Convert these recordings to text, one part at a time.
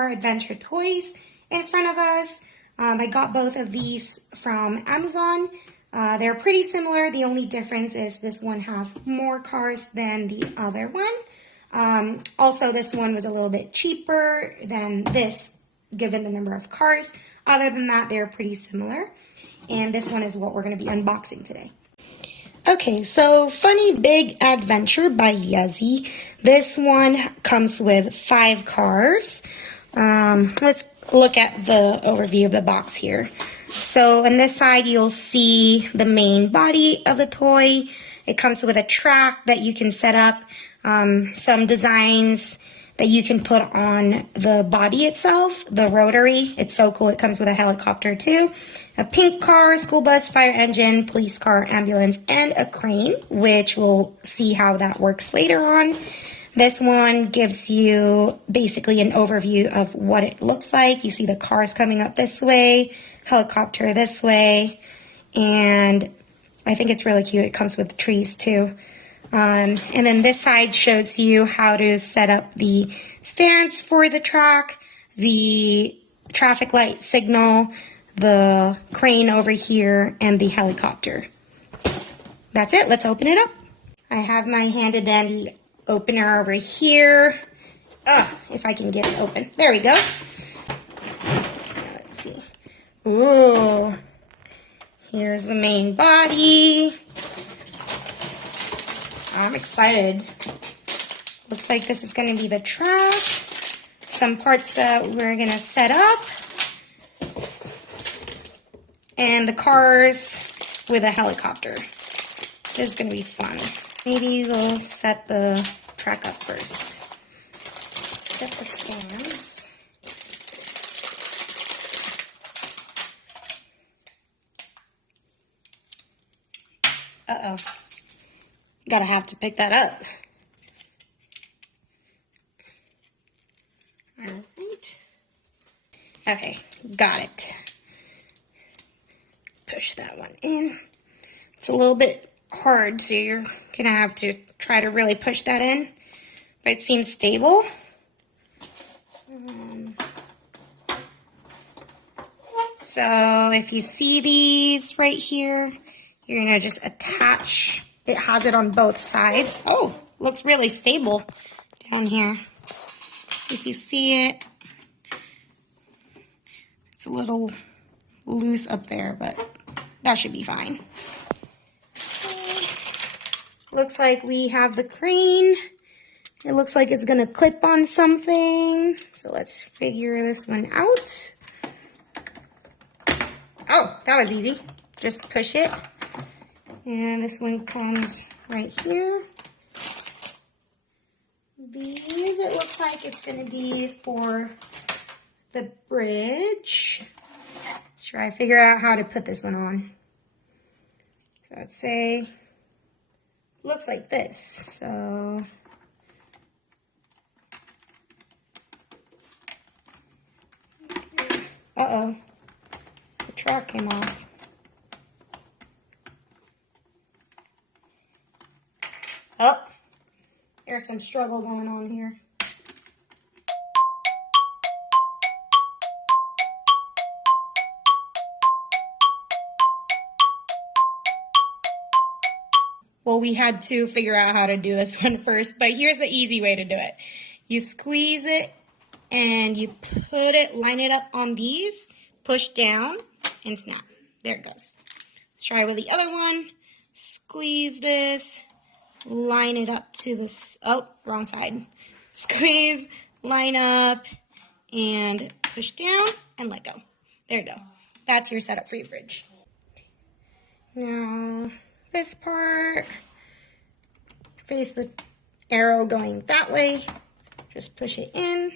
car adventure toys in front of us. I got both of these from Amazon. They're pretty similar. The only difference is this one has more cars than the other one. Also, this one was a little bit cheaper than this, given the number of cars. Other than that, they're pretty similar. And this one is what we're going to be unboxing today. Okay, so Funny Big Adventure by Yezi. This one comes with 5 cars. Let's look at the overview of the box here. So on this side, you'll see the main body of the toy. It comes with a track that you can set up, some designs that you can put on the body itself, the rotary. It's so cool. It comes with a helicopter too, a pink car, school bus, fire engine, police car, ambulance, and a crane, which we'll see how that works later on. This one gives you basically an overview of what it looks like. You see the cars coming up this way, helicopter this way, and I think it's really cute. It comes with trees too. And then this side shows you how to set up the stands for the track, the traffic light signal, the crane over here, and the helicopter. That's it. Let's open it up. I have my handy dandy opener over here. If I can get it open. There we go. Let's see. Ooh. Here's the main body. I'm excited. Looks like this is going to be the track. Some parts that we're going to set up. And the cars with a helicopter. This is going to be fun. Maybe we'll set the track up first. Let's get the stands. Uh-oh. Gotta have to pick that up. All right. Okay, got it. Push that one in. It's a little bit hard, so you're gonna have to try to really push that in. But it seems stable. So if you see these right here, you're gonna just attach. It has it on both sides. Oh, looks really stable down here. If you see it, it's a little loose up there, but that should be fine. Okay. Looks like we have the crane. It looks like it's gonna clip on something. So let's figure this one out. Oh, that was easy. Just push it. And this one comes right here. These, it looks like it's going to be for the bridge. Let's try to figure out how to put this one on. So let's say, looks like this. So, okay. Uh-oh, the track came off. Oh, there's some struggle going on here. Well, we had to figure out how to do this one first, but here's the easy way to do it. You squeeze it and you put it, line it up on these, push down and snap. There it goes. Let's try with the other one. Squeeze this. Line it up to this, oh, wrong side. Squeeze, line up, and push down, and let go. There you go. That's your setup for your bridge. Now, this part, face the arrow going that way. Just push it in.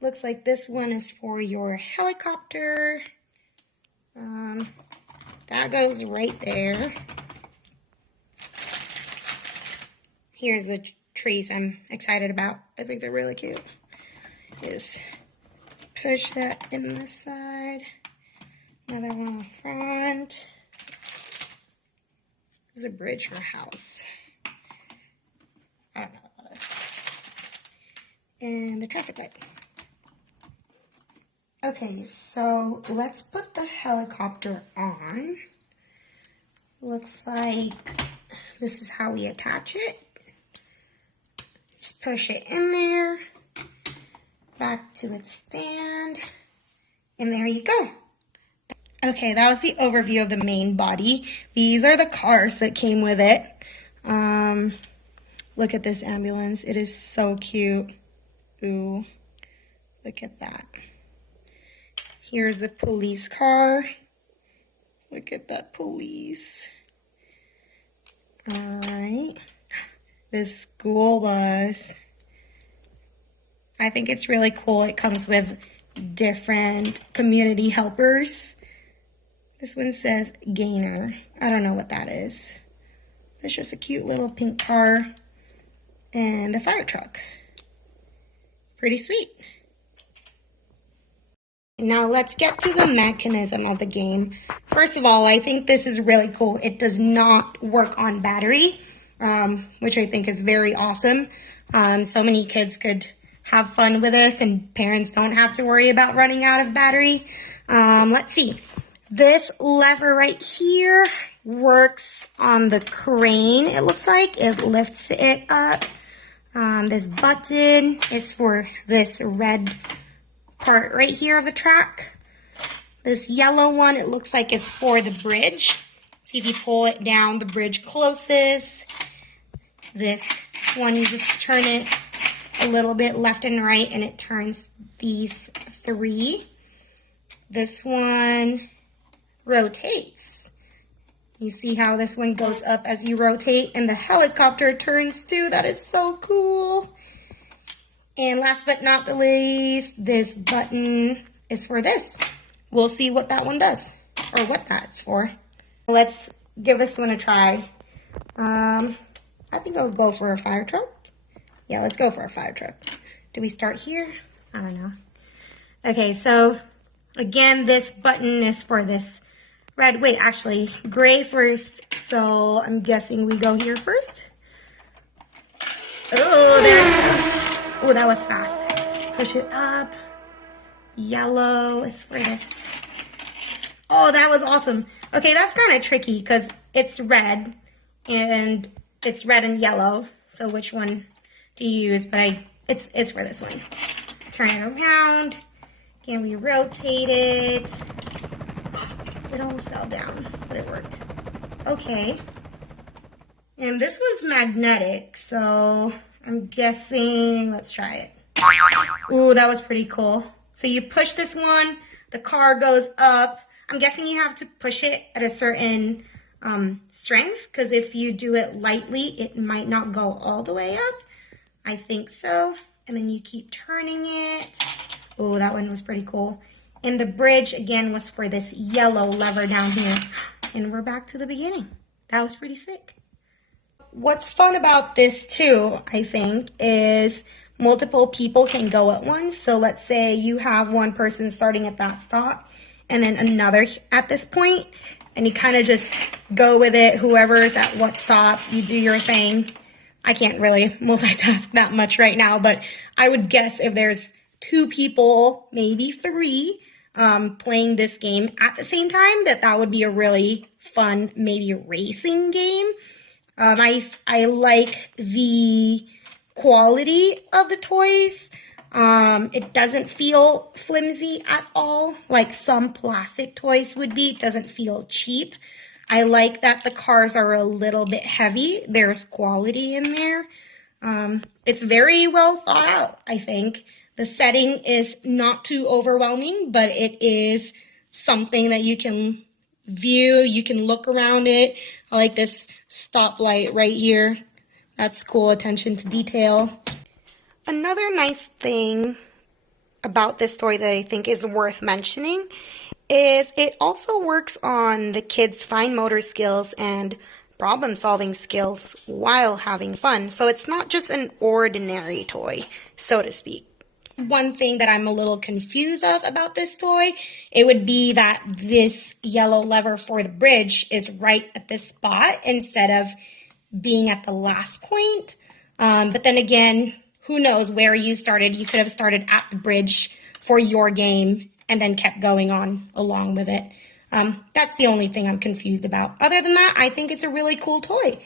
Looks like this one is for your helicopter. That goes right there. Here's the trees I'm excited about. I think they're really cute. Just push that in this side. Another one on the front. This is a bridge or a house. I don't know what that is. And the traffic light. Okay, so let's put the helicopter on. Looks like this is how we attach it. Just push it in there, back to its stand, and there you go. Okay, that was the overview of the main body. These are the cars that came with it. Look at this ambulance. It is so cute. Ooh, look at that. Here's the police car. Look at that police. All right. This school bus. I think it's really cool. It comes with different community helpers. This one says Gainer. I don't know what that is. It's just a cute little pink car and the fire truck. Pretty sweet. Now let's get to the mechanism of the game. First of all, I think this is really cool. It does not work on battery, which I think is very awesome. So many kids could have fun with this and parents don't have to worry about running out of battery. Let's see. This lever right here works on the crane, it looks like. It lifts it up. This button is for this red part right here of the track. This yellow one, it looks like, is for the bridge. See, if you pull it down, the bridge closes. This one, you just turn it a little bit left and right, and it turns these three. This one rotates. You see how this one goes up as you rotate, and the helicopter turns too. That is so cool. And last but not the least, this button is for this. We'll see what that one does, or what that's for. Let's give this one a try. I think I'll go for a fire truck. Yeah, let's go for a fire truck. Do we start here? I don't know. Okay, so again, this button is for this red. Wait, actually, gray first. So I'm guessing we go here first. Oh, there it goes. Oh, that was fast. Push it up. Yellow is for this. Oh, that was awesome. Okay, that's kind of tricky because it's red and yellow. So which one do you use? But it's for this one. Turn it around. Can we rotate it? It almost fell down, but it worked. Okay. And this one's magnetic, so I'm guessing, let's try it. Ooh, that was pretty cool. So you push this one, the car goes up. I'm guessing you have to push it at a certain strength, because if you do it lightly, it might not go all the way up. I think so. And then you keep turning it. Oh, that one was pretty cool. And the bridge, again, was for this yellow lever down here. And we're back to the beginning. That was pretty sick. What's fun about this too, I think, is multiple people can go at once. So let's say you have one person starting at that stop and then another at this point, and you kind of just go with it. Whoever's at what stop, you do your thing. I can't really multitask that much right now, but I would guess if there's 2 people, maybe 3, playing this game at the same time, that would be a really fun, maybe racing game. I like the quality of the toys. It doesn't feel flimsy at all, like some plastic toys would be. It doesn't feel cheap. I like that the cars are a little bit heavy. There's quality in there. It's very well thought out, I think. The setting is not too overwhelming, but it is something that you can view. You can look around it. I like this stoplight right here. That's cool, attention to detail. Another nice thing about this toy that I think is worth mentioning is it also works on the kids' fine motor skills and problem-solving skills while having fun. So it's not just an ordinary toy, so to speak. One thing that I'm a little confused of about this toy, it would be that this yellow lever for the bridge is right at this spot instead of being at the last point. But then again, who knows where you started? You could have started at the bridge for your game and then kept going on along with it. That's the only thing I'm confused about. Other than that, I think it's a really cool toy.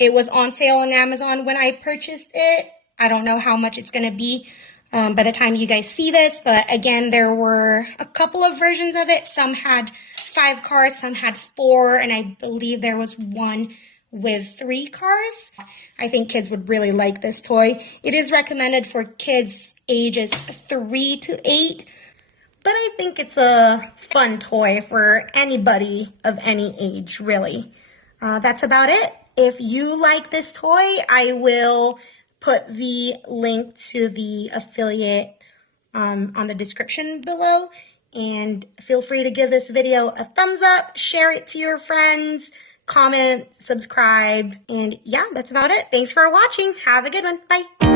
It was on sale on Amazon when I purchased it. I don't know how much it's going to be by the time you guys see this, but again, there were a couple of versions of it. Some had 5 cars, some had 4, and I believe there was one with 3 cars. I think kids would really like this toy. It is recommended for kids ages 3 to 8, but I think it's a fun toy for anybody of any age, really. That's about it. If you like this toy, I will put the link to the affiliate on the description below. And feel free to give this video a thumbs up, share it to your friends, comment, subscribe, and yeah, that's about it. Thanks for watching. Have a good one. Bye.